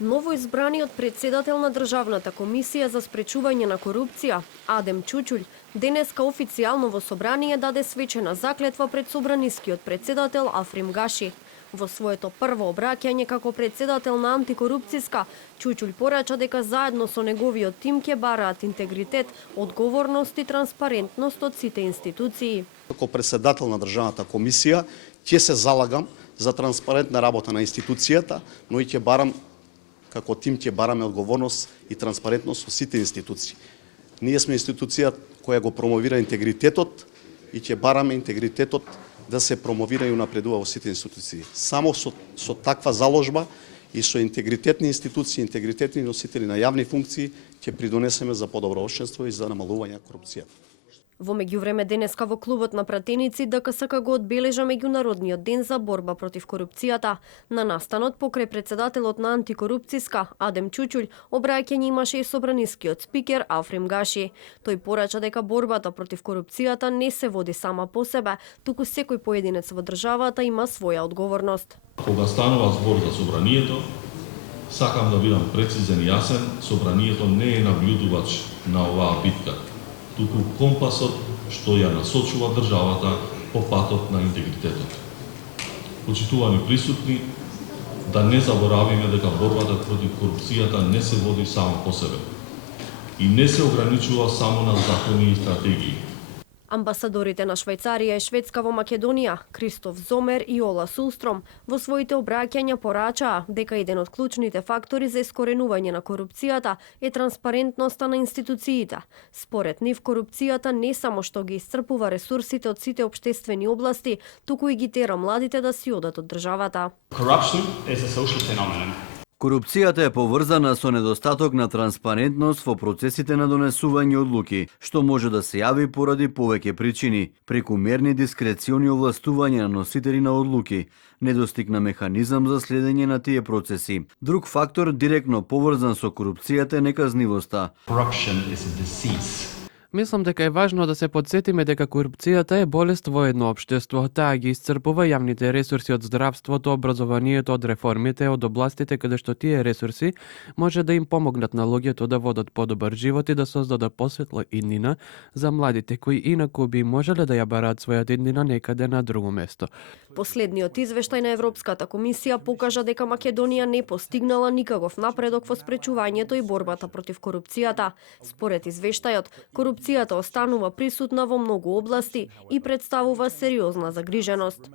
Новоизбраниот председател на Државната комисија за спречување на корупција, Адем Чучулј, денеска официјално во собрание даде свечена заклетва пред собранискиот председател Африм Гаши. Во своето прво обраќање како председател на антикорупцијска, Чучулј порача дека заедно со неговиот тим ќе бараат интегритет, одговорност и транспарентност од сите институции. Како председател на Државната комисија ќе се залагам за транспарентна работа на институцијата, но и ќе барам како тим ќе бараме одговорност и транспарентност со сите институции. Ние сме институција која го промовира интегритетот и ќе бараме интегритетот да се промовира и унапредува во сите институции. Само со таква заложба и со интегритетни институции, интегритетни носители на јавни функции ќе придонесеме за подобро општество и за намалување на корупцијата. Во меѓувреме денеска во клубот на пратеници ДКСК го одбележа меѓународниот ден за борба против корупцијата. На настанот покрај председателот на антикорупцијска Адем Чучулј обраќање имаше и собранискиот спикер Африм Гаши. Тој порача дека борбата против корупцијата не се води сама по себе, туку секој поединец во државата има своја одговорност. Кога станува збор за собранието, сакам да бидам прецизен и јасен, собранието не е наблюдувач на оваа битка, туку компасот што ја насочува државата по патот на интегритетот. Почитувани присутни, да не заборавиме дека борбата против корупцијата не се води само по себе и не се ограничува само на закони и стратегии. Амбасадорите на Швајцарија и Шведска во Македонија, Кристоф Зомер и Ола Сулстром, во своите обраќања порачаа дека еден од клучните фактори за искоренување на корупцијата е транспарентноста на институциите. Според нив, корупцијата не само што ги исцрпува ресурсите од сите општествени области, туку и ги тера младите да си одат од државата. Корупцијата е поврзана со недостаток на транспарентност во процесите на донесување одлуки, што може да се јави поради повеќе причини: прекумерни дискрециони овластувања на носители на одлуки, недостиг на механизам за следење на тие процеси. Друг фактор директно поврзан со корупцијата е неказнивоста. Мислам дека е важно да се подсетиме дека корупцијата е болест во едно општество. Таа ги исцрпува јавните ресурси од здравството, образованието, од реформите, од областите каде што тие ресурси може да им помогнат на луѓето да водат подобар живот и да создадат посветла иднина за младите кои инаку би можеле да ја бараат својата иднина некаде на друго место. Последниот извештај на Европската комисија покажа дека Македонија не постигнала никаков напредок во спречувањето и борбата против корупцијата. Според извештајот, корупцијата останува присутна во многу области и представува сериозна загриженост.